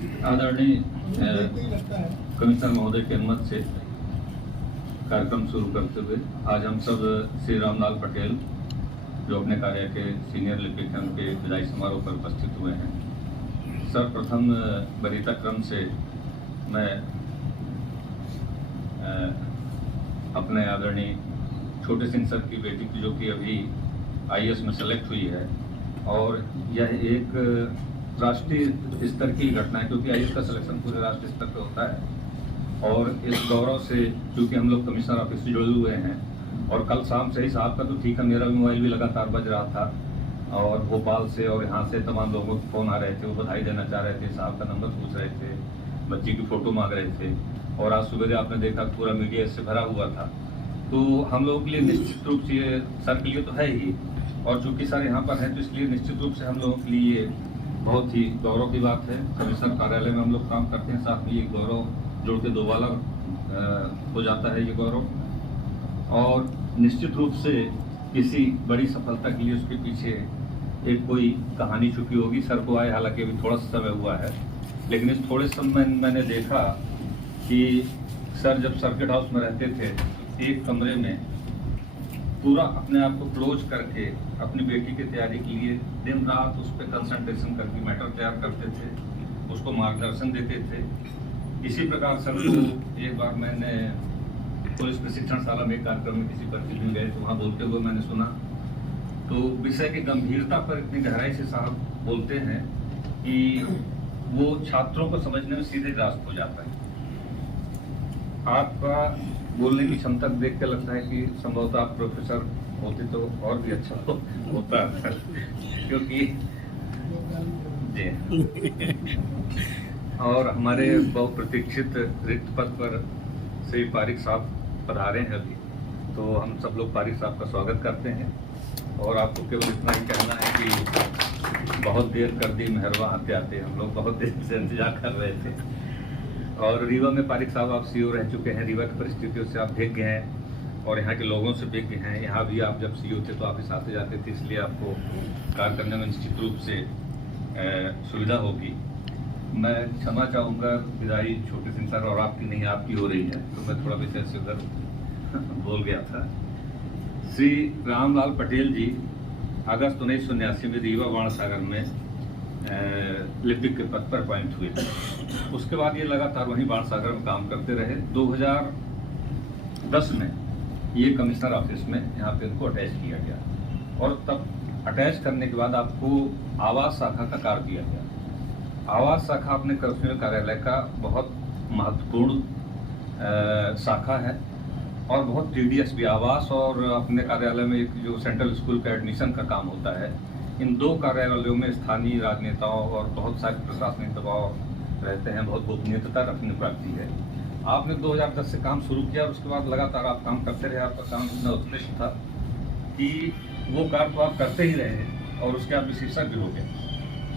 आदरणीय कमिश्नर महोदय के अनुमति से कार्यक्रम शुरू करते हुए आज हम सब श्री रामलाल पटेल जो अपने कार्य के सीनियर लिपिक हैं उनके विदाई समारोह पर उपस्थित हुए हैं। सर्वप्रथम वरीयता क्रम से मैं अपने आदरणीय छोटे सिंह सर की बेटी की जो कि अभी IAS में सेलेक्ट हुई है और यह एक राष्ट्रीय स्तर की घटना है क्योंकि IAS का सिलेक्शन पूरे राष्ट्रीय स्तर पर होता है और इस गौरव से क्योंकि हम लोग कमिश्नर ऑफिस से जुड़े हुए हैं और कल शाम से ही साहब का तो ठीक है, मेरा मोबाइल भी लगातार बज रहा था और भोपाल से और यहाँ से तमाम लोगों के फ़ोन आ रहे थे, वो बधाई देना चाह रहे थे, साहब का नंबर पूछ रहे थे, बच्ची की फ़ोटो मांग रहे थे और आज सुबह आपने देखा पूरा मीडिया इससे भरा हुआ था। तो हम लोगों के लिए निश्चित रूप से ये सर के लिए तो है ही और चूँकि सर यहाँ पर है तो इसलिए निश्चित रूप से हम लोगों के लिए बहुत ही गौरव की बात है। कमिश्नर कार्यालय में हम लोग काम करते हैं, साथ में ये गौरव जोड़ के दोबारा हो जाता है ये गौरव और निश्चित रूप से किसी बड़ी सफलता के लिए उसके पीछे एक कोई कहानी छुपी होगी। सर को आए हालांकि अभी थोड़ा सा समय हुआ है, लेकिन इस थोड़े समय में मैंने देखा कि सर जब सर्किट हाउस में रहते थे एक कमरे में पूरा अपने आप को क्लोज करके अपनी बेटी की तैयारी के लिए दिन रात उस पर कंसंट्रेशन करके मैटर तैयार करते थे, उसको मार्गदर्शन देते थे। इसी प्रकार सर को एक बार मैंने पुलिस प्रशिक्षणशाला में कार्यक्रम में किसी परिस्थिति में गए तो वहाँ बोलते हुए मैंने सुना तो विषय की गंभीरता पर इतनी गहराई से साहब बोलते हैं कि वो छात्रों को समझने में सीधे ग्रास हो जाता है। आपका बोलने की क्षमता देख के लगता है कि संभवतः आप प्रोफेसर होते तो और भी अच्छा होता क्योंकि जी और हमारे बहुप्रतीक्षित रिक्त पद पर श्री पारिक साहब पधारे हैं अभी, तो हम सब लोग पारिक साहब का स्वागत करते हैं और आपको केवल इतना ही कहना है कि बहुत देर कर दी मेहरबा आते आते, हम लोग बहुत देर से इंतजार कर रहे थे और रीवा में पारिक साहब आप CO रह चुके हैं, रीवा की परिस्थितियों से आप विज्ञ हैं और यहाँ के लोगों से विज्ञ हैं। यहाँ भी आप जब CO थे तो आप इस आते जाते थे, इसलिए आपको कार्य करने में निश्चित रूप से सुविधा होगी। मैं क्षमा चाहूँगा, विदाई छोटे सिंह सर और आपकी नहीं आपकी हो रही है तो मैं थोड़ा विषय से उधर बोल गया था। श्री रामलाल पटेल जी अगस्त 1989 में रीवा बाणसागर में लिपिक के पद पर अपॉइंट हुए थे। उसके बाद ये लगातार वहीं बाणसागर में काम करते रहे। 2010 में ये कमिश्नर ऑफिस में यहाँ पे इनको अटैच किया गया और तब अटैच करने के बाद आपको आवास शाखा का कार्य दिया गया। आवास शाखा अपने कमिश्नर कार्यालय का बहुत महत्वपूर्ण शाखा है और बहुत TDS भी। आवास और अपने कार्यालय में एक जो सेंट्रल स्कूल का एडमिशन का काम होता है, इन दो कार्यालयों में स्थानीय राजनेताओं और बहुत सारे प्रशासनिक दबाव रहते हैं, बहुत गोपनीयता रखनी पड़ती है। आपने 2010 से काम शुरू किया और उसके बाद लगातार आप काम करते रहे। आपका काम इतना उत्कृष्ट था कि वो कार्य तो आप करते ही रहे और उसके आप विशेषज्ञ हो गए।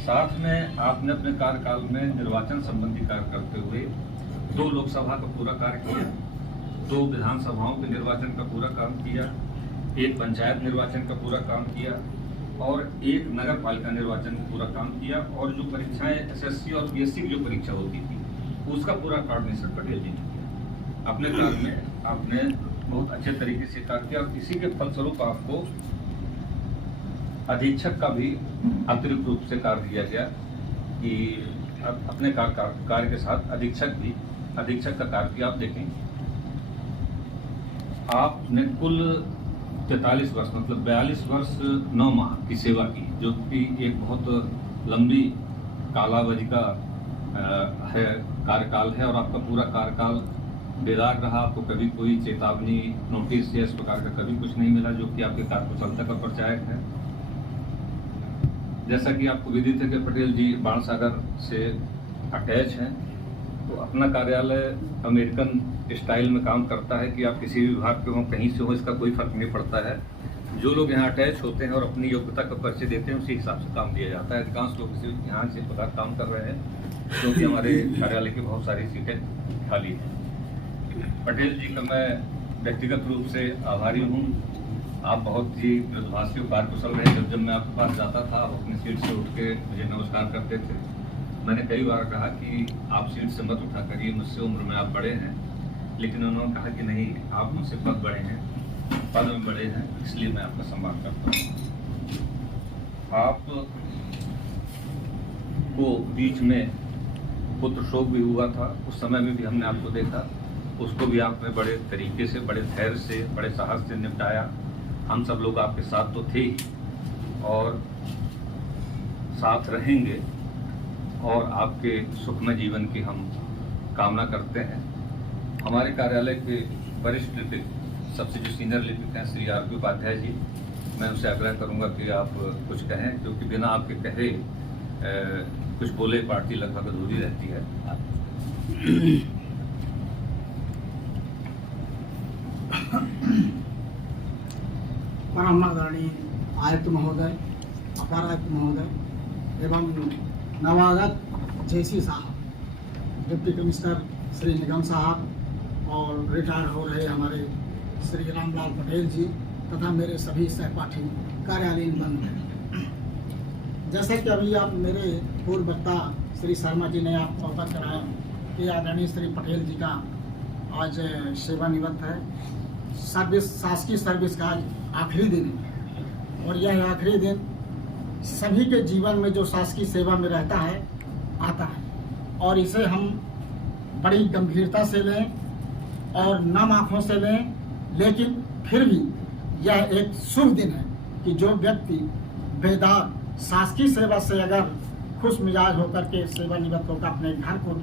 साथ में आपने अपने कार्यकाल में निर्वाचन संबंधी कार्य करते हुए 2 लोकसभा का पूरा कार्य किया, 2 विधानसभाओं के निर्वाचन का पूरा काम किया, 1 पंचायत निर्वाचन का पूरा काम किया और 1 नगर पालिका निर्वाचन का पूरा काम किया और जो परीक्षाएं SSC और PSC की जो परीक्षा होती थी उसका पूरा कार्य मिस्टर पटेल जी ने किया। अपने कार्य में आपने बहुत अच्छे तरीके से कार्य किया और इसी के फलस्वरूप आपको अधीक्षक का भी अतिरिक्त रूप से कार्य दिया गया कि अपने कार्य के साथ अधीक्षक का कार्य किया। आप देखेंगे आपने कुल 43 वर्ष मतलब 42 वर्ष 9 माह की सेवा की, जो कि एक बहुत लंबी कालावधि का है कार्यकाल है और आपका पूरा कार्यकाल बेदाग रहा। आपको कभी कोई चेतावनी नोटिस या इस प्रकार का कभी कुछ नहीं मिला, जो कि आपके कार्यकुशलता का परिचायक है। जैसा कि आपको विदित है कि पटेल जी बाणसागर से अटैच हैं, तो अपना कार्यालय अमेरिकन स्टाइल में काम करता है कि आप किसी भी विभाग के हों, कहीं से हो, इसका कोई फर्क नहीं पड़ता है। जो लोग यहाँ अटैच होते हैं और अपनी योग्यता का परिचय देते हैं उसी हिसाब से काम दिया जाता है। अधिकांश लोग इसी यहाँ से प्रकार काम कर रहे हैं क्योंकि हमारे कार्यालय की बहुत सारी सीटें खाली हैं। पटेल जी का मैं व्यक्तिगत रूप से आभारी हूँ। आप बहुत ही मृदुभाषी और कार्यकुशल रहे। जब मैं आपके पास जाता था आप अपनी सीट से उठ के मुझे नमस्कार करते थे मैंने कई बार कहा कि आप सीट से मत उठा करिए, मुझसे उम्र में आप बड़े हैं, लेकिन उन्होंने कहा कि नहीं, आप मुझसे पद बड़े हैं, पद में बड़े हैं, इसलिए मैं आपका सम्मान करता हूँ। आप को बीच में पुत्र शोक भी हुआ था, उस समय में भी हमने आपको देखा, उसको भी आपने बड़े तरीके से, बड़े धैर्य से, बड़े साहस से निपटाया। हम सब लोग आपके साथ तो थे ही और साथ रहेंगे, और आपके सुखमय जीवन की हम कामना करते हैं। हमारे कार्यालय के वरिष्ठ लिपिक, सबसे जो सीनियर लिपिक हैं श्री आर.पी. उपाध्याय जी, मैं उनसे आग्रह करूंगा कि आप कुछ कहें, क्योंकि बिना आपके कहे कुछ बोले पार्टी लगभग अधूरी रहती है। परम आदरणीय आयुक्त महोदय, अपर आयुक्त महोदय एवं नवागत जेसी साहब, डिप्टी कमिश्नर श्री निगम साहब और रिटायर हो रहे हमारे श्री रामलाल पटेल जी तथा मेरे सभी सहपाठी कार्यालयीन बंधु हैं। जैसे कि अभी आप मेरे पूर्व वक्ता श्री शर्मा जी ने आपको अवगत कराया कि आदरणीय श्री पटेल जी का आज सेवानिवृत्त है। शासकीय सर्विस का आज आखिरी दिन है और यह आखिरी दिन सभी के जीवन में जो शासकीय सेवा में रहता है आता है, और इसे हम बड़ी गंभीरता से लें और नम आँखों से लें, लेकिन फिर भी यह एक शुभ दिन है कि जो व्यक्ति बेदार शासकीय सेवा से अगर खुश मिजाज होकर के सेवानिवृत्त होकर अपने घर को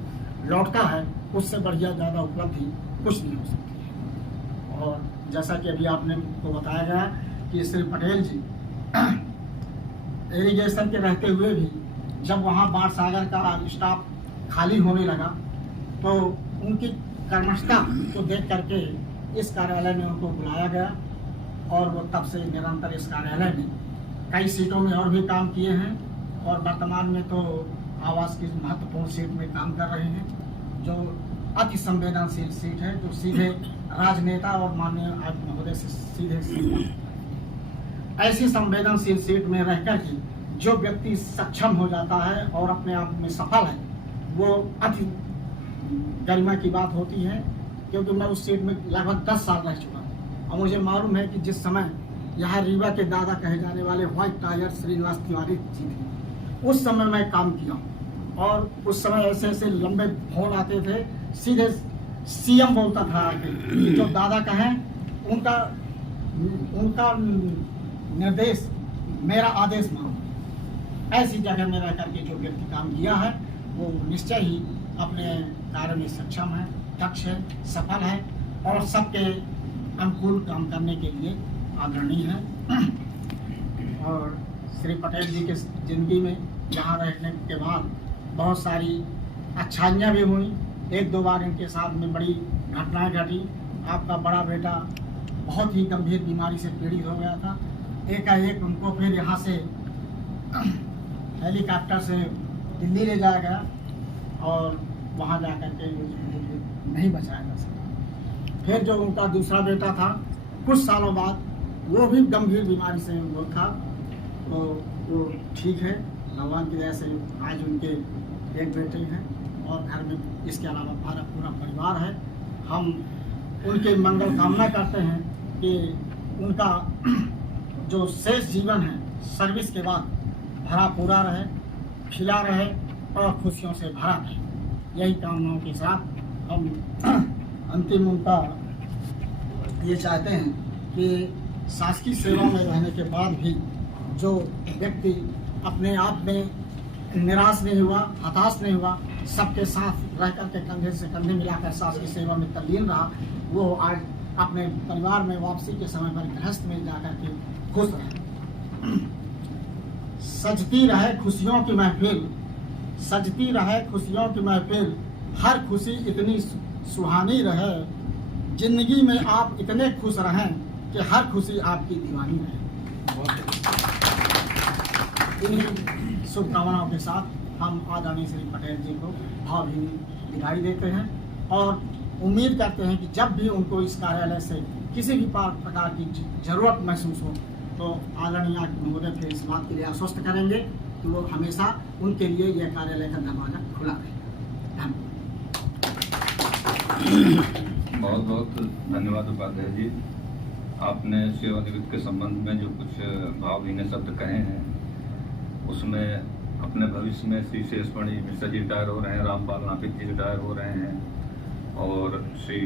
लौटता है, उससे बढ़िया ज़्यादा उपलब्धि कुछ नहीं हो सकती है। और जैसा कि अभी आपने को बताया गया कि श्री पटेल जी इरिगेशन के रहते हुए भी जब वहाँ बाढ़ सागर का स्टाफ खाली होने लगा तो उनकी कर्मठता को देख करके इस कार्यालय में उनको बुलाया गया और वो तब से निरंतर इस कार्यालय में कई सीटों में और भी काम किए हैं और वर्तमान में तो आवास की महत्वपूर्ण सीट में काम कर रहे हैं, जो अति संवेदनशील सीट है, जो सीधे राजनेता और माननीय आयुक्त महोदय से सीधे ऐसी संवेदनशील सीट में रहकर के जो व्यक्ति सक्षम हो जाता है और अपने आप में सफल है, वो अति गरिमा की बात होती है। क्योंकि मैं उस सीट में लगभग 10 साल रह चुका हूँ और मुझे मालूम है कि जिस समय यहाँ रीवा के दादा कहे जाने वाले व्हाइट टाइगर श्रीनिवास तिवारी जी थे, उस समय मैं काम किया हूँ और उस समय ऐसे ऐसे लंबे फोन आते थे, सीधे सीएम बोलता था आके जो दादा कहें उनका निर्देश मेरा आदेश मानो। ऐसी जगह में रह करके जो व्यक्ति काम किया है वो निश्चय ही अपने कार्य में सक्षम है, दक्ष है, सफल है और सबके अनुकूल काम करने के लिए आदरणीय है। और श्री पटेल जी के जिंदगी में यहाँ रहने के बाद बहुत सारी अच्छाइयाँ भी हुई, एक दो बार इनके साथ में बड़ी घटनाएं घटी। आपका बड़ा बेटा बहुत ही गंभीर बीमारी से पीड़ित हो गया था, एकाएक उनको फिर यहाँ से हेलीकॉप्टर से दिल्ली ले जाया गया और वहाँ जा कर के नहीं बचाया जा सका। फिर जो उनका दूसरा बेटा था, कुछ सालों बाद वो भी गंभीर बीमारी से वो था, तो वो ठीक है भगवान की दया से। आज उनके एक बेटे हैं और घर में इसके अलावा हमारा पूरा परिवार है। हम उनके मंगल कामना करते हैं कि उनका जो शेष जीवन है सर्विस के बाद भरा पूरा रहे, खिला रहे और खुशियों से भरा रहे। यही कामनाओं के साथ हम अंतिम उनका ये चाहते हैं कि शासकीय सेवा में रहने के बाद भी जो व्यक्ति अपने आप में निराश नहीं हुआ, हताश नहीं हुआ, सबके साथ रह करके कंधे से कंधे मिलाकर शासकीय सेवा में तल्लीन रहा, वो आज अपने परिवार में वापसी के समय पर गृहस्थ में जाकर के खुश रहे। सजती रहे खुशियों की महफिल, सजती रहे खुशियों की महफिल, हर खुशी इतनी सुहानी रहे, जिंदगी में आप इतने खुश रहें कि हर खुशी आपकी दीवानी रहे। इन्हीं शुभकामनाओं के साथ हम आदरणीय श्री पटेल जी को भावभीनी विदाई देते हैं और उम्मीद करते हैं कि जब भी उनको इस कार्यालय से किसी भी प्रकार की जरूरत महसूस हो तो आदरणीय महोदय फिर इस बात के लिए आश्वस्त करेंगे कि वो हमेशा उनके लिए यह कार्यालय का दरवाजा खुला रहेगा। बहुत बहुत धन्यवाद उपाध्याय जी। आपने सेवानिवृत्ति के संबंध में जो कुछ भावभीने शब्द कहे हैं उसमें अपने भविष्य में श्री शेषमणि मिश्रा जी रिटायर हो रहे हैं, रामपाल नापित जी रिटायर हो रहे हैं और श्री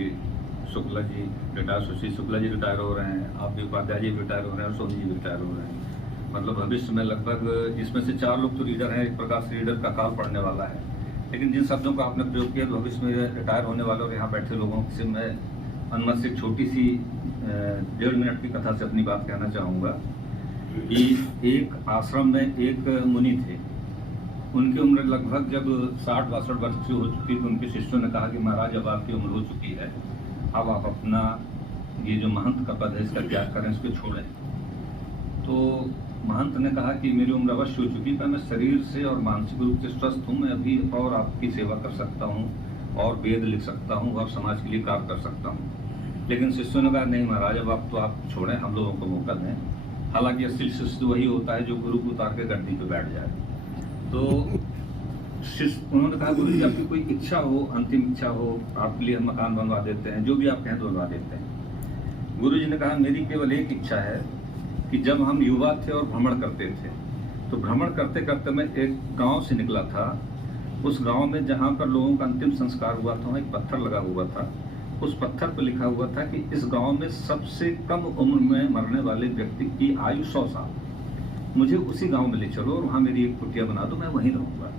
शुक्ला जी रिटायर, सुश्री शुक्ला जी रिटायर हो रहे हैं, आप भी उपाध्याय जी रिटायर हो रहे हैं और सोनी जी रिटायर हो रहे हैं। मतलब भविष्य में लगभग जिसमें से 4 लोग तो रीडर हैं, एक प्रकार से रीडर का काल पड़ने वाला है। लेकिन जिन शब्दों का आपने प्रयोग किया भविष्य में रिटायर होने वाले और यहाँ बैठे लोगों से मैं अनुमति से एक छोटी सी 1.5 मिनट की कथा से अपनी बात कहना चाहूँगा कि एक आश्रम में एक मुनि थे। उनकी उम्र लगभग जब 60-62 वर्ष की हो चुकी तो उनके शिष्यों ने कहा कि महाराज अब आपकी उम्र हो चुकी है, अब आप अपना ये जो महंत का पद है इसका त्याग करें, इसको छोड़ें। तो महंत ने कहा कि मेरी उम्र अवश्य हो चुकी है, मैं शरीर से और मानसिक रूप से स्वस्थ हूँ, मैं अभी और आपकी सेवा कर सकता हूँ और वेद लिख सकता हूँ और समाज के लिए कार्य कर सकता हूँ। लेकिन शिष्यों ने कहा नहीं महाराज अब आप छोड़ें, हम लोगों को मौका दें। हालांकि असली शिष्य वही होता है जो गुरु को उतार के गद्दी पे बैठ जाए। तो उन्होंने कहा गुरु जी आपकी कोई इच्छा हो, अंतिम इच्छा हो, आपके लिए हम मकान बनवा देते हैं, जो भी आप कहें तो बनवा देते हैं। गुरु जी ने कहा मेरी केवल एक इच्छा है कि जब हम युवा थे और भ्रमण करते थे तो भ्रमण करते करते मैं एक गांव से निकला था। उस गांव में जहां पर लोगों का अंतिम संस्कार हुआ था वहाँ एक पत्थर लगा हुआ था। उस पत्थर पर लिखा हुआ था कि इस गांव में सबसे कम उम्र में मरने वाले व्यक्ति की आयु 100 साल। मुझे उसी गांव में ले चलो और वहाँ मेरी एक कुटिया बना दो, मैं वहीं रहूँगा।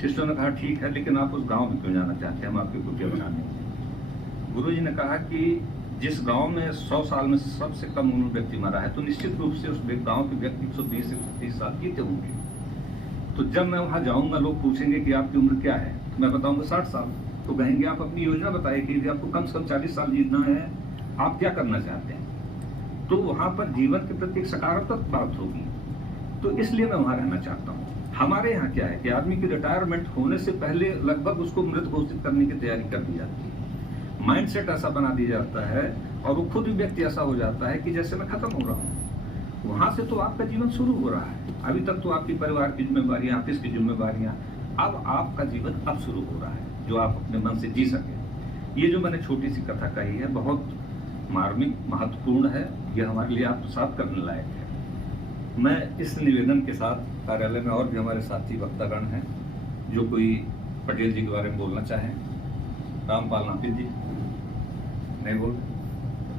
शिष्यों ने कहा ठीक है, लेकिन आप उस गांव में क्यों जाना चाहते हैं, हम आपकी कुटिया बना देंगे। गुरु जी ने कहा कि जिस गांव में 100 साल में सबसे कम उम्र व्यक्ति मरा है तो निश्चित रूप से उस गांव के व्यक्ति 120 से 130 साल जीते होंगे। तो जब मैं वहाँ जाऊँगा लोग पूछेंगे कि आपकी उम्र क्या है, तो मैं बताऊँगा 60 साल। तो कहेंगे आप अपनी योजना बताइए कि आपको कम से कम 40 साल जीना है, आप क्या करना चाहते हैं। तो वहाँ पर जीवन के प्रति एक सकारात्मक बात होगी। तो इसलिए मैं वहाँ रहना चाहता हूँ। हमारे यहाँ क्या है कि आदमी की रिटायरमेंट होने से पहले लगभग उसको मृत घोषित करने की तैयारी कर दी जाती है। माइंडसेट ऐसा बना दिया जाता है और वो खुद भी व्यक्ति ऐसा हो जाता है कि जैसे मैं खत्म हो रहा हूँ। वहाँ से तो आपका जीवन शुरू हो रहा है। अभी तक तो आपकी परिवार की जिम्मेवारियाँ, ऑफिस की जिम्मेवारियाँ, अब आपका जीवन अब शुरू हो रहा है जो आप अपने मन से जी सके। ये जो मैंने छोटी सी कथा कही है बहुत मार्मिक, महत्वपूर्ण है। ये हमारे लिए आत्मसात करने लायक है। मैं इस निवेदन के साथ कार्यालय में और भी हमारे साथी वक्तागण हैं जो कोई पटेल जी के बारे में बोलना चाहें। रामपाल नापित जी नहीं बोल,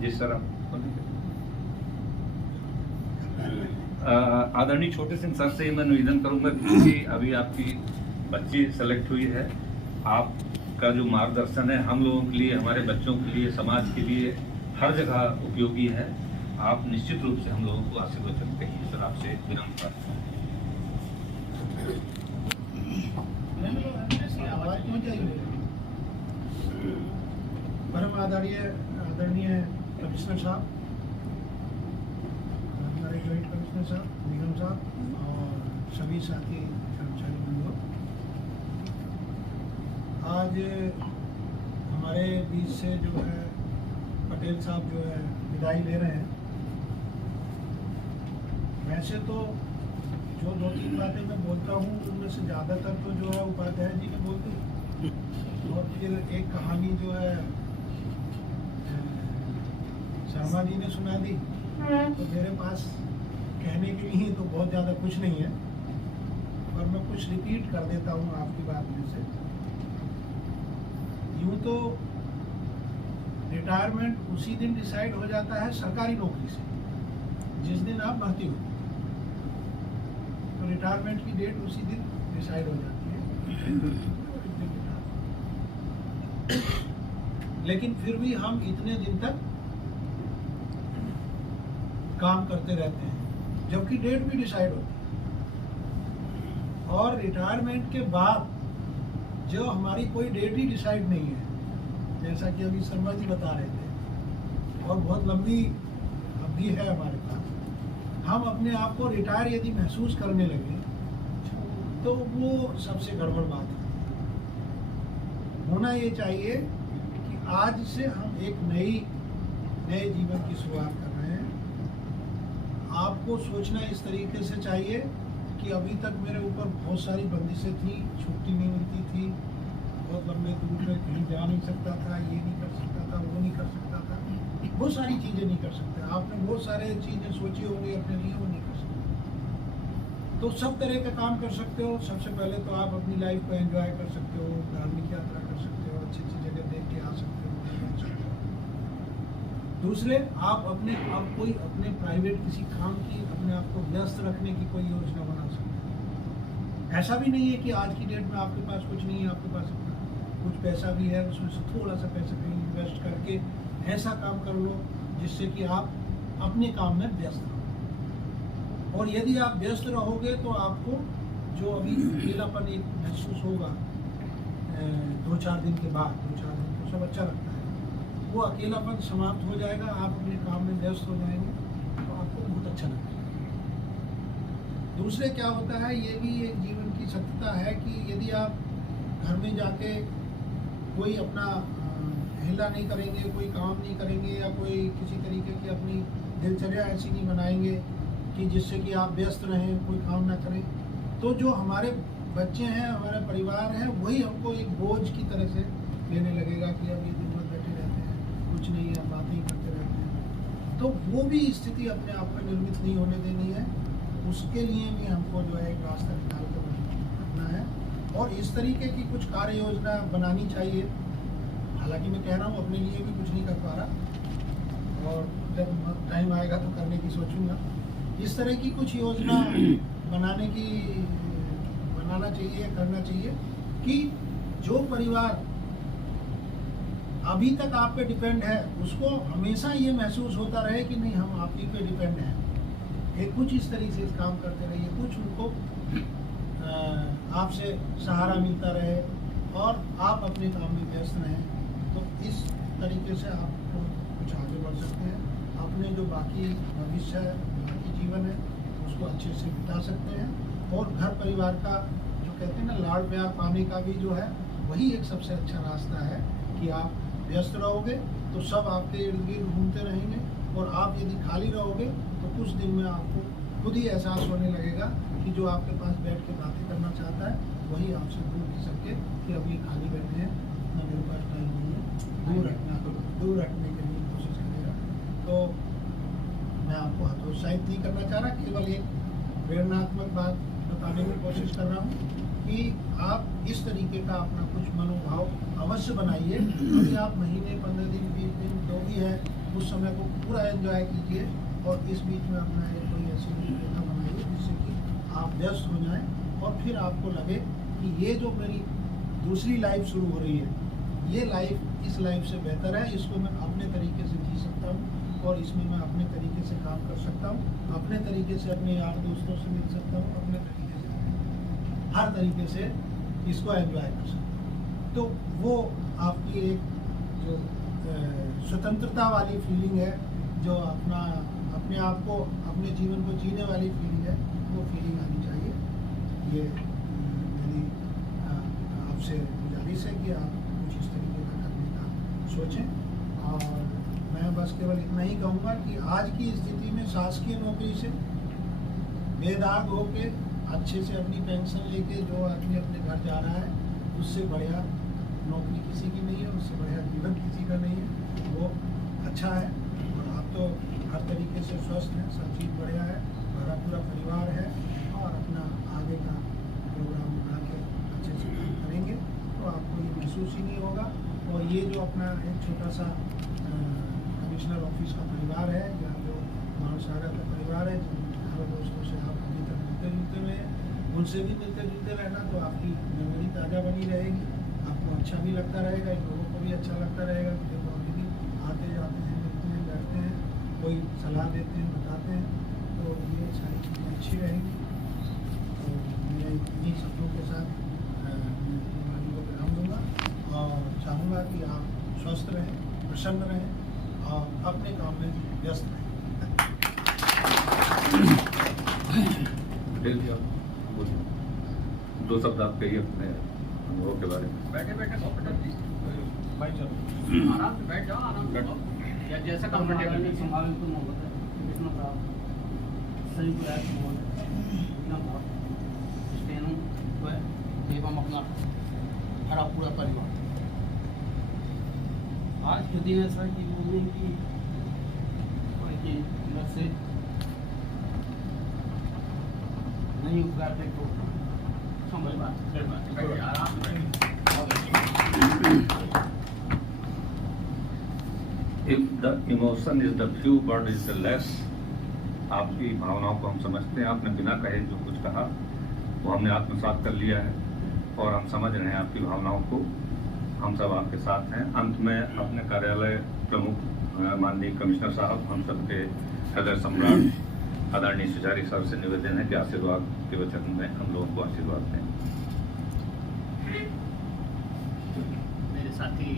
जिस तरह आदरणीय छोटे सिंह सर से मैं निवेदन करूंगा कि अभी आपकी बच्ची सेलेक्ट हुई है, आपका जो मार्गदर्शन है हम लोगों के लिए, हमारे बच्चों के लिए, समाज के लिए हर जगह उपयोगी है। आप निश्चित रूप से हम लोगों को आशीर्वचन कहिए। सर आपसे विनम्र प्रार्थना। परम आदरणीय कमिश्नर साहब, हमारे जॉइंट कमिश्नर साहब, निगम साहब और सभी साथी कर्मचारी बंधुओं, आज हमारे बीच से जो है पटेल साहब जो है विदाई ले रहे हैं। वैसे तो जो 2-3 बातें मैं बोलता हूँ उनमें से ज़्यादातर तो जो है उपाध्याय जी ने बोल दी और फिर एक कहानी जो है शर्मा जी ने सुना दी। तो मेरे पास कहने के लिए तो बहुत ज़्यादा कुछ नहीं है, पर मैं कुछ रिपीट कर देता हूँ आपकी बात में से। यूँ तो रिटायरमेंट उसी दिन डिसाइड हो जाता है सरकारी नौकरी से, जिस दिन आप भर्ती हो तो रिटायरमेंट की डेट उसी दिन डिसाइड हो जाती है। लेकिन फिर भी हम इतने दिन तक काम करते रहते हैं जबकि डेट भी डिसाइड होती है। और रिटायरमेंट के बाद जो हमारी कोई डेट ही डिसाइड नहीं है, जैसा कि अभी शर्मा जी बता रहे थे, और बहुत लंबी अवधि है हमारे पास, हम अपने आप को रिटायर यदि महसूस करने लगे तो वो सबसे गड़बड़ बात है। होना ये चाहिए कि आज से हम एक नए जीवन की शुरुआत कर रहे हैं। आपको सोचना इस तरीके से चाहिए कि अभी तक मेरे ऊपर बहुत सारी बंदिशें थी, छुट्टी नहीं मिलती थी, बहुत लंबे दूर में कहीं जा नहीं सकता था, ये नहीं कर सकता था, वो नहीं कर सकता था, बहुत सारी चीज़ें नहीं कर सकते। आपने बहुत सारे चीज़ें सोची होंगी अपने लिए, वो नहीं कर सकते। तो सब तरह का काम कर सकते हो। सबसे पहले तो आप अपनी लाइफ को एंजॉय कर सकते हो, धार्मिक यात्रा कर सकते हो, अच्छी अच्छी जगह देख के आ सकते हो, घूम सकते हो। दूसरे, आप कोई अपने प्राइवेट किसी काम की अपने आप को व्यस्त रखने की कोई योजना बना सकते हो। ऐसा भी नहीं है कि आज की डेट में आपके पास कुछ नहीं है, आपके पास कुछ पैसा भी है, उसमें से थोड़ा सा पैसा कहीं इन्वेस्ट करके ऐसा काम कर लो जिससे कि आप अपने काम में व्यस्त रहो। और यदि आप व्यस्त रहोगे तो आपको जो अभी अकेलापन एक महसूस होगा 2-4 दिन के बाद, 2-4 दिन को सब अच्छा लगता है, वो अकेलापन समाप्त हो जाएगा, आप अपने काम में व्यस्त हो जाएंगे तो आपको बहुत अच्छा लगेगा। दूसरे क्या होता है, ये भी एक जीवन की सत्यता है कि यदि आप घर में जाके कोई अपना हिला नहीं करेंगे, कोई काम नहीं करेंगे या कोई किसी तरीके की अपनी दिनचर्या ऐसी नहीं बनाएंगे कि जिससे कि आप व्यस्त रहें, कोई काम ना करें, तो जो हमारे बच्चे हैं, हमारे परिवार हैं, वही हमको एक बोझ की तरह से लेने लगेगा कि अब ये दिन भर बैठे रहते हैं, कुछ नहीं है, बातें ही करते रहते हैं। तो वो भी स्थिति अपने आप में निर्मित नहीं होने देनी है। उसके लिए भी हमको जो है एक रास्ता निकाल कर रखना है और इस तरीके की कुछ कार्य योजना बनानी चाहिए। हालांकि मैं कह रहा हूँ अपने लिए भी कुछ नहीं कर पा रहा और जब टाइम आएगा तो करने की सोचूंगा। इस तरह की कुछ योजना बनाना चाहिए, करना चाहिए कि जो परिवार अभी तक आप पे डिपेंड है उसको हमेशा ये महसूस होता रहे कि नहीं, हम आप ही पे डिपेंड हैं। एक कुछ इस तरीके से काम करते रहिए, कुछ उनको आपसे सहारा मिलता रहे और आप अपने काम में व्यस्त रहें। तो इस तरीके से आप कुछ आगे बढ़ सकते हैं, अपने जो बाकी भविष्य है, बाकी जीवन है, उसको अच्छे से बिता सकते हैं। और घर परिवार का जो कहते हैं ना, लाड़ प्यार पाने का भी जो है वही एक सबसे अच्छा रास्ता है कि आप व्यस्त रहोगे तो सब आपके इर्द गिर्द घूमते रहेंगे और आप यदि खाली रहोगे तो कुछ दिन में आपको खुद ही एहसास होने लगेगा कि जो आपके पास बैठ के बातें करना चाहता है वही आपसे दूर खिसक के कि अब ये खाली बैठे हैं, ना मेरे पास टाइम नहीं है, दूर रखने के लिए कोशिश करेगा। तो मैं आपको हतोत्साहित नहीं करना चाह रहा, केवल एक प्रेरणात्मक बात बताने की कोशिश कर रहा हूँ कि आप इस तरीके का अपना कुछ मनोभाव अवश्य बनाइए। अभी आप महीने, 15 दिन, 20 दिन जो भी है उस समय को पूरा एंजॉय कीजिए और इस बीच में अपना कोई ऐसी रूपरेखा बनाइए जिससे कि आप व्यस्त हो जाएं और फिर आपको लगे कि ये जो मेरी दूसरी लाइफ शुरू हो रही है, ये लाइफ इस लाइफ से बेहतर है, इसको मैं अपने तरीके से जी सकता हूँ और इसमें मैं अपने तरीके से काम कर सकता हूँ, अपने तरीके से अपने यार दोस्तों से मिल सकता हूँ, अपने तरीके से हर तरीके से इसको एंजॉय कर सकता हूँ। तो वो आपकी एक जो स्वतंत्रता वाली फीलिंग है, जो अपने आप को, अपने जीवन को जीने वाली फीलिंग है, वो फीलिंग आनी चाहिए। ये मेरी आपसे गुजारिश है कि आप कुछ इस तरीके का करने का सोचें। और मैं बस केवल इतना ही कहूँगा कि आज की स्थिति में शासकीय नौकरी से बेदाग होके अच्छे से अपनी पेंशन लेके जो आदमी अपने घर जा रहा है, उससे बढ़िया नौकरी किसी की नहीं है, उससे बढ़िया जीवन किसी का नहीं है। वो अच्छा है और आप तो हर तरीके से स्वस्थ हैं, सब चीज़ बढ़िया है, हमारा पूरा परिवार है और अपना आगे का प्रोग्राम बना के अच्छे से काम करेंगे तो आपको ये महसूस ही नहीं होगा। और ये जो अपना एक छोटा सा कमिश्नर ऑफिस का परिवार है या जो मानसागर का परिवार है, जिन दोस्तों से आप अभी तक मिलते जुलते हुए हैं, उनसे भी मिलते जुलते रहना तो आपकी मेमोरी ताज़ा बनी रहेगी, आपको अच्छा भी लगता रहेगा, इन लोगों को भी अच्छा लगता रहेगा कि देखो अभी भी आते जाते हैं, मिलते हैं, बैठते हैं, कोई सलाह देते हैं, बताते हैं, तो ये सारी चीज़ें अच्छी रहेंगी। तो मैं इन्हीं शब्दों के साथ वाणी को विराम दूँगा और चाहूँगा कि आप स्वस्थ रहें, प्रसन्न रहें और अपने काम में व्यस्त रहें। दो शब्द आप कहिए अपने अनुभव के बारे में। बैठे बैठे भाई चलो आराम से बैठ जाओ, आराम से बैठो या जैसा कंफर्टेबल है। संभाल तो मोहब्बत है, इतना बड़ा सही प्रयास मोहब्बत है, इतना बहुत बहनों व एवं अपना हरा पूरा परिवार। आज के दिन ऐसा कि मूवमेंट की मदद से नहीं उगाते तो समझ बात आराम से If the emotion is the few, word is the less. आपकी भावनाओं को हम समझते हैं। आपने बिना कहे जो कुछ कहा वो हमने आत्मसात कर लिया है और हम समझ रहे हैं आपकी भावनाओं को। हम सब आपके साथ हैं। अंत में अपने कार्यालय प्रमुख माननीय कमिश्नर साहब, हम सबके हृदय सम्राट आदरणीय सुचारी साहब से निवेदन है कि आशीर्वाद के वचन में हम लोगों को आशीर्वाद दें। मेरे साथी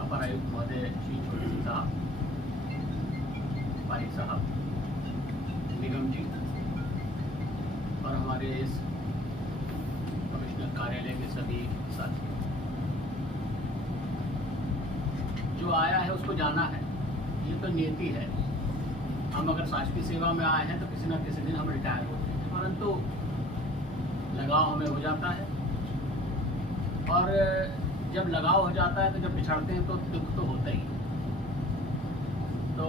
अपर आयुक्त महोदय श्री छोटे सिंह साहब, पारिक साहब, निगम जी और हमारे इस कमिश्नर कार्यालय के सभी साथी, जो आया है उसको जाना है, ये तो नियति है। हम अगर शासकीय सेवा में आए हैं तो किसी न किसी दिन हम रिटायर होते हैं, परंतु लगाव हमें हो जाता है और जब लगाव हो जाता है तो जब बिछड़ते हैं तो दुख तो होता ही है। तो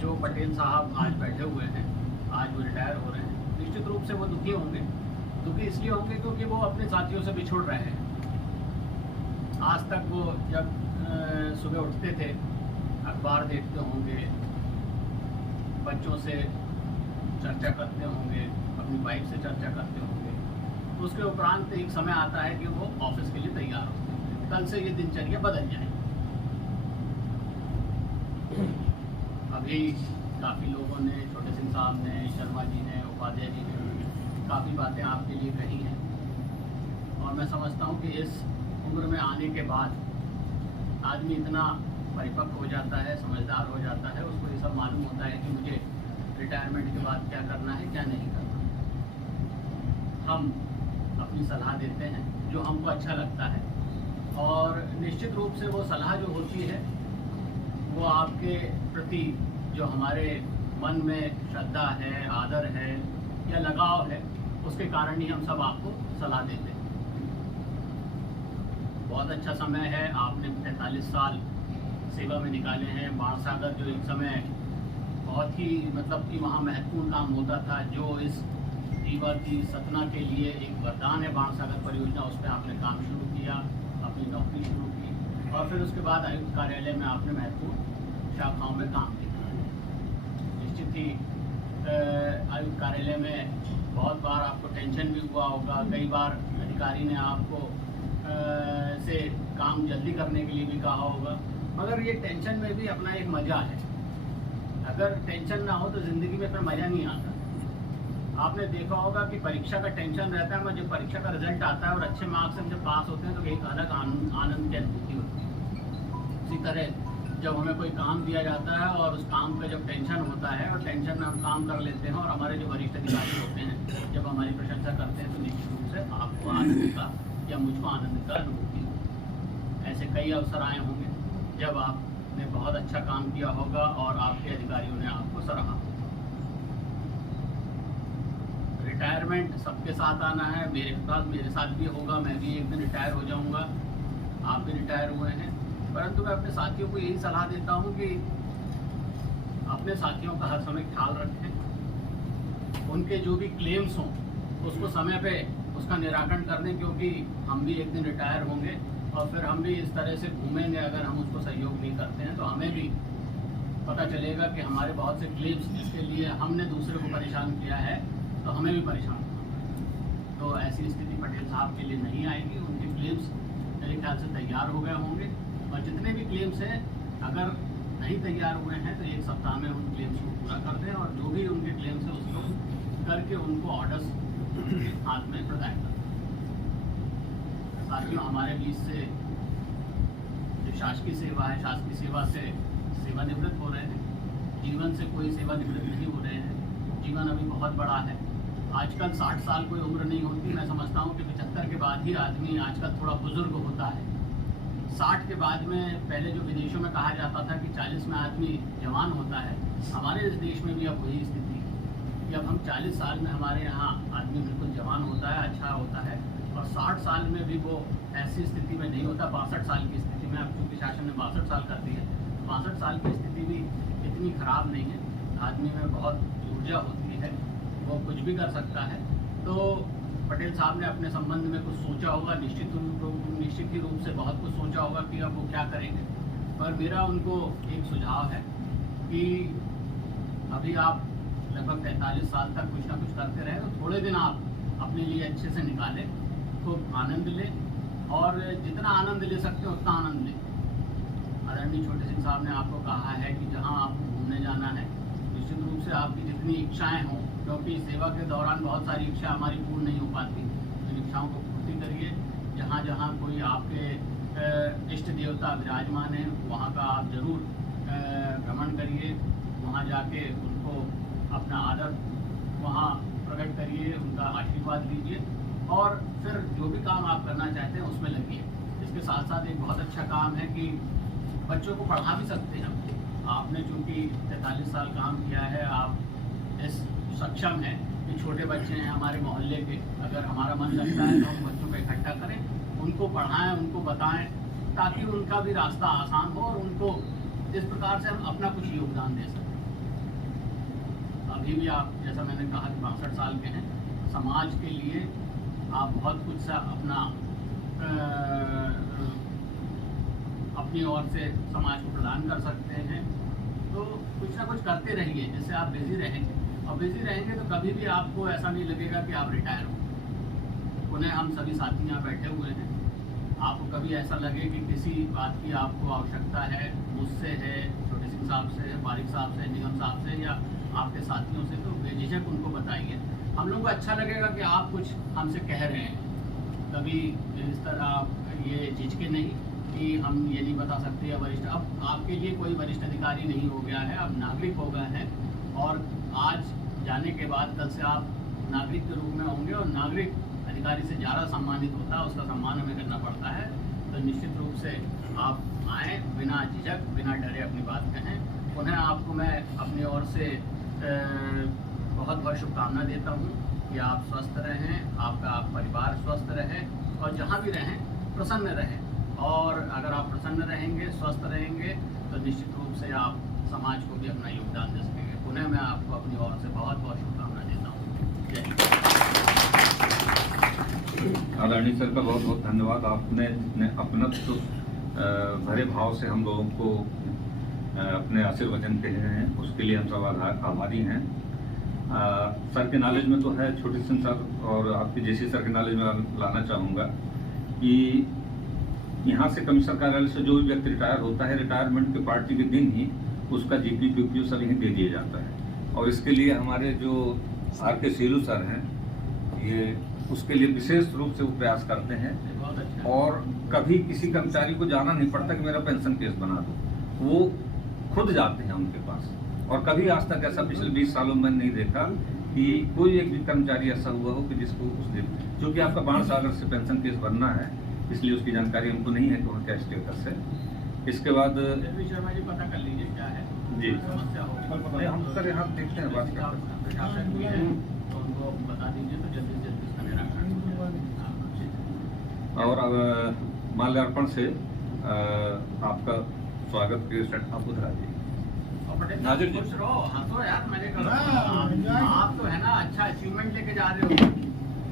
जो पटेल साहब आज बैठे हुए हैं, आज वो रिटायर हो रहे हैं, निश्चित रूप से वो दुखी होंगे। दुखी इसलिए होंगे क्योंकि वो अपने साथियों से बिछुड़ रहे हैं। आज तक वो जब सुबह उठते थे, अखबार देखते होंगे, बच्चों से चर्चा करते होंगे, अपनी वाइफ से चर्चा करते होंगे, तो उसके उपरांत एक समय आता है कि वो ऑफिस के लिए तैयार होते हैं। कल से ये दिनचर्या बदल जाए। अभी काफ़ी लोगों ने, छोटे सिंह साहब ने, शर्मा जी ने, उपाध्याय जी ने काफ़ी बातें आपके लिए कही हैं और मैं समझता हूँ कि इस उम्र में आने के बाद आदमी इतना परिपक्व हो जाता है, समझदार हो जाता है, उसको ये सब मालूम होता है कि मुझे रिटायरमेंट के बाद क्या करना है, क्या नहीं करना। हम अपनी सलाह देते हैं जो हमको अच्छा लगता है और निश्चित रूप से वो सलाह जो होती है वो आपके प्रति जो हमारे मन में श्रद्धा है, आदर है या लगाव है, उसके कारण ही हम सब आपको सलाह देते हैं। बहुत अच्छा समय है, आपने 45 साल सेवा में निकाले हैं। बाणसागर जो एक समय बहुत ही मतलब कि वहाँ महत्वपूर्ण काम होता था, जो इस रीवा की सतना के लिए एक वरदान है बाणसागर परियोजना, उस पर आपने काम शुरू किया, अपनी नौकरी शुरू की और फिर उसके बाद आयुक्त कार्यालय में आपने महत्वपूर्ण शाखाओं में काम किया। निश्चित ही आयुक्त कार्यालय में बहुत बार आपको टेंशन भी हुआ होगा, कई बार अधिकारी ने आपको से काम जल्दी करने के लिए भी कहा होगा, मगर ये टेंशन में भी अपना एक मज़ा है। अगर टेंशन ना हो तो ज़िंदगी में फिर मज़ा नहीं आता। आपने देखा होगा कि परीक्षा का टेंशन रहता है, मगर जब परीक्षा का रिजल्ट आता है और अच्छे मार्क्स से जब पास होते हैं तो एक अलग आनंद की अनुभूति होती है। इसी तरह जब हमें कोई काम दिया जाता है और उस काम का जब टेंशन होता है और टेंशन में हम काम कर लेते हैं और हमारे जो वरिष्ठ अधिकारी होते हैं जब हमारी प्रशंसा करते हैं तो निश्चित रूप से आपको आनंद का या मुझको आनंद का अनुभूति होगी। ऐसे कई अवसर आए होंगे जब आपने बहुत अच्छा काम किया होगा और आपके अधिकारियों ने आपको सराहा। रिटायरमेंट सबके साथ आना है, मेरे साथ भी होगा, मैं भी एक दिन रिटायर हो जाऊंगा, आप भी रिटायर हुए हैं, परंतु मैं अपने साथियों को यही सलाह देता हूं कि अपने साथियों का हर समय ख्याल रखें, उनके जो भी क्लेम्स हों उसको समय पे उसका निराकरण कर दें, क्योंकि हम भी एक दिन रिटायर होंगे और फिर हम भी इस तरह से घूमेंगे। अगर हम उसको सहयोग नहीं करते हैं तो हमें भी पता चलेगा कि हमारे बहुत से क्लेम्स जिसके लिए हमने दूसरे को परेशान किया है तो हमें भी परेशान होना। तो ऐसी स्थिति पटेल साहब के लिए नहीं आएगी। उनके क्लेम्स मेरे ख्याल से तैयार हो गए होंगे और जितने भी क्लेम्स हैं अगर नहीं तैयार हुए हैं तो एक सप्ताह में उन क्लेम्स को पूरा कर दें और जो भी उनके क्लेम्स हैं उसको करके उनको ऑर्डर्स हाथ में प्रदान कर दें। साथियों, हमारे बीच से जो शासकीय सेवा है, शासकीय सेवा से सेवानिवृत्त हो रहे हैं, जीवन से कोई सेवानिवृत्त नहीं हो रहे हैं। जीवन अभी बहुत बड़ा है। आजकल 60 साल कोई उम्र नहीं होती। मैं समझता हूँ कि 75 के बाद ही आदमी आजकल थोड़ा बुजुर्ग होता है। 60 के बाद में पहले जो विदेशों में कहा जाता था कि 40 में आदमी जवान होता है, हमारे इस देश में भी अब वही स्थिति है। कि अब हम 40 साल में हमारे यहाँ आदमी बिल्कुल जवान होता है, अच्छा होता है, और 60 साल में भी वो ऐसी स्थिति में नहीं होता। 62 साल की स्थिति में, अब चूँकि शासन ने 62 साल कर दी है, 62 साल की स्थिति भी इतनी खराब नहीं है। आदमी में बहुत ऊर्जा होती है, वो कुछ भी कर सकता है। तो पटेल साहब ने अपने संबंध में कुछ सोचा होगा, निश्चित ही रूप से बहुत कुछ सोचा होगा कि अब वो क्या करेंगे। पर मेरा उनको एक सुझाव है कि अभी आप लगभग 43 साल तक कुछ ना कुछ करते रहे, तो थोड़े दिन आप अपने लिए अच्छे से निकालें, खूब आनंद लें, और जितना आनंद ले सकते हैं उतना आनंद लें। आदरणीय छोटे सिंह साहब ने आपको कहा है कि जहां आपको घूमने जाना है, निश्चित रूप से आपकी जितनी इच्छाएं हों, क्योंकि सेवा के दौरान बहुत सारी इच्छा हमारी पूर्ण नहीं हो पाती, तो इच्छाओं को पूर्ति करिए। जहाँ जहाँ कोई आपके इष्ट देवता विराजमान हैं, वहाँ का आप जरूर भ्रमण करिए, वहाँ जाके उनको अपना आदर वहाँ प्रकट करिए, उनका आशीर्वाद लीजिए, और फिर जो भी काम आप करना चाहते हैं उसमें लगिए। इसके साथ साथ एक बहुत अच्छा काम है कि बच्चों को पढ़ा भी सकते हैं। आपने चूँकि 43 साल काम किया है, आप इस सक्षम हैं कि छोटे बच्चे हैं हमारे मोहल्ले के, अगर हमारा मन लगता है तो हम बच्चों को इकट्ठा करें, उनको पढ़ाएं, उनको बताएं, ताकि उनका भी रास्ता आसान हो और उनको इस प्रकार से हम अपना कुछ योगदान दे सकें। अभी भी आप, जैसा मैंने कहा कि 62 साल के हैं, समाज के लिए आप बहुत कुछ सा अपनी ओर से समाज को प्रदान कर सकते हैं। तो कुछ ना कुछ करते रहिए, जिससे आप बिजी रहेंगे, और बिजी रहेंगे तो कभी भी आपको ऐसा नहीं लगेगा कि आप रिटायर हो। उन्हें हम सभी साथी यहाँ बैठे हुए हैं, आपको कभी ऐसा लगे कि किसी बात की आपको आवश्यकता है, मुझसे है, छोटे सिंह साहब से, बारिक साहब से, निगम साहब से, या आपके साथियों से, तो बेझिझक उनको बताइए। हम लोगों को अच्छा लगेगा कि आप कुछ हमसे कह रहे हैं। कभी इस तरह आप ये झिझके नहीं कि हम ये नहीं बता सकते या वरिष्ठ, अब आपके लिए कोई वरिष्ठ अधिकारी नहीं हो गया है, अब नागरिक हो गए हैं, और आज जाने के बाद कल से आप नागरिक के रूप में होंगे, और नागरिक अधिकारी से ज़्यादा सम्मानित होता है, उसका सम्मान हमें करना पड़ता है। तो निश्चित रूप से आप आएँ, बिना झिझक, बिना डरे अपनी बात कहें। उन्हें आपको मैं अपनी ओर से बहुत बहुत शुभकामना देता हूँ कि आप स्वस्थ रहें, आपका परिवार स्वस्थ रहे, और जहाँ भी रहें प्रसन्न रहें। और अगर आप प्रसन्न रहेंगे, स्वस्थ रहेंगे, तो निश्चित रूप से आप समाज को भी अपना योगदान दे सकेंगे। पुनः मैं आपको अपनी ओर से बहुत बहुत शुभकामना देता हूँ। जय हिंद। आदरणीय सर का बहुत बहुत धन्यवाद। आपने अपनत्व भरे भाव से हम लोगों को अपने आशीर्वचन कहे हैं, उसके लिए हम सब आभारी हैं। सर के नॉलेज में तो है, छोटे सिंह सर और आपकी जैसी सर के नॉलेज में लाना चाहूँगा कि यहाँ से कमिश्नर कार्यालय से जो भी व्यक्ति रिटायर होता है, रिटायरमेंट के पार्टी के दिन ही उसका जीपी पीपीओ सब यहीं दे दिया जाता है। और इसके लिए हमारे जो आर के सीलू सर हैं, ये उसके लिए विशेष रूप से वो प्रयास करते हैं, और कभी किसी कर्मचारी को जाना नहीं पड़ता कि मेरा पेंशन केस बना दो, वो खुद जाते हैं उनके पास। और कभी आज तक ऐसा पिछले 20 सालों में नहीं देखा कि कोई एक भी कर्मचारी ऐसा हुआ हो कि जिसको उस दिन, क्योंकि आपका बाण सागर से पेंशन केस भरना है, इसलिए उसकी जानकारी हमको नहीं है कि वहाँ क्या स्टेटस है। इसके बाद शर्मा जी पता कर लीजिए क्या है जी समस्या होगी, हम सर यहाँ देखते हैं, बात करते हैं। प्रशासन भी है तो उनको बता दीजिए, तो जल्दी से जल्दी इसका निराकरण। और अब माल्यार्पण से आपका स्वागत के सेट आप उधर आ जाइए। नाजिर जी खुश रहो, हंसो यार, मैंने कहा आप तो है ना अच्छा अचीवमेंट लेके जा रहे हो।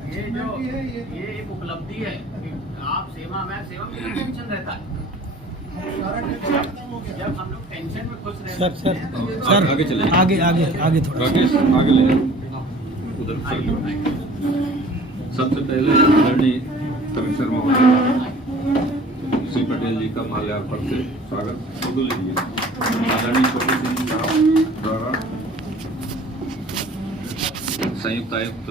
ये एक उपलब्धि है कि आप सेवा में टेंशन रहता है, जब हम लोग टेंशन में खुश रहते हैं। सर आगे चले, आगे थोड़ा राकेश आगे ले उधर। सबसे पहले आदरणीय कमिश्नर महोदय श्री पटेल जी का माल्यार्पण से स्वागत फोटो लीजिए। आदरणीय छोटे सिंह साहब द्वारा संयुक्त आयुक्त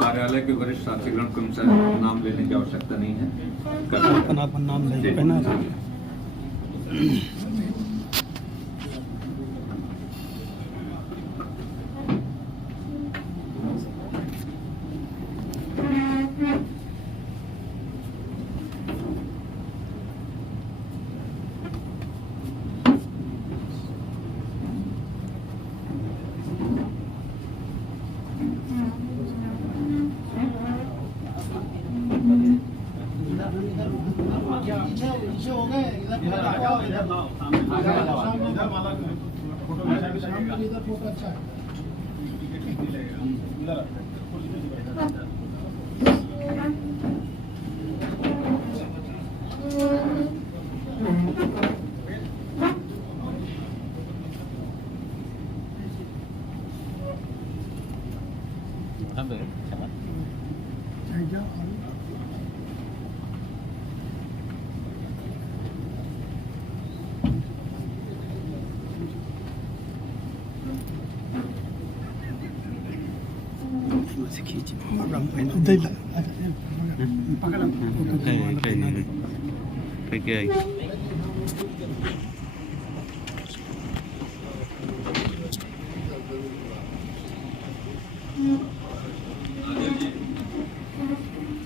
कार्यालय के वरिष्ठ साथीगण को नाम लेने की आवश्यकता नहीं है। अपन नाम ले कहना पीछे हो गए इधर आ जाओ इधर लाओ सामने इधर माला फोटो सामने इधर फोटो अच्छा है से खींच दे पकड़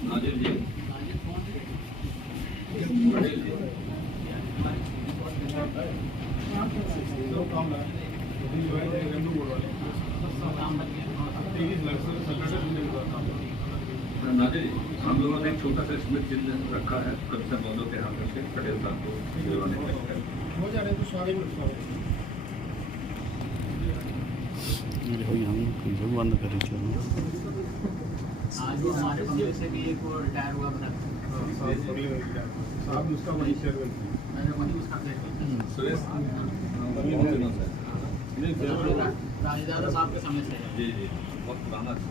नाजिर जी नाजिर जी, हम लोगों ने एक छोटा सा स्मृति चिन्ह रखा है प्रोफेसर मौजूद के हाथों से पटेल साहब को दिलवाने के लिए। हो जा रहे तो स्वागत बंद करी चलो आज वो हमारे बंगले से भी एक वो रिटायर हुआ बता साहब उसका वही शेयर मैंने वही उसका देख सुरेश बहुत दिनों से राजदादा साहब के समय से है। जी जी बहुत पुराना था।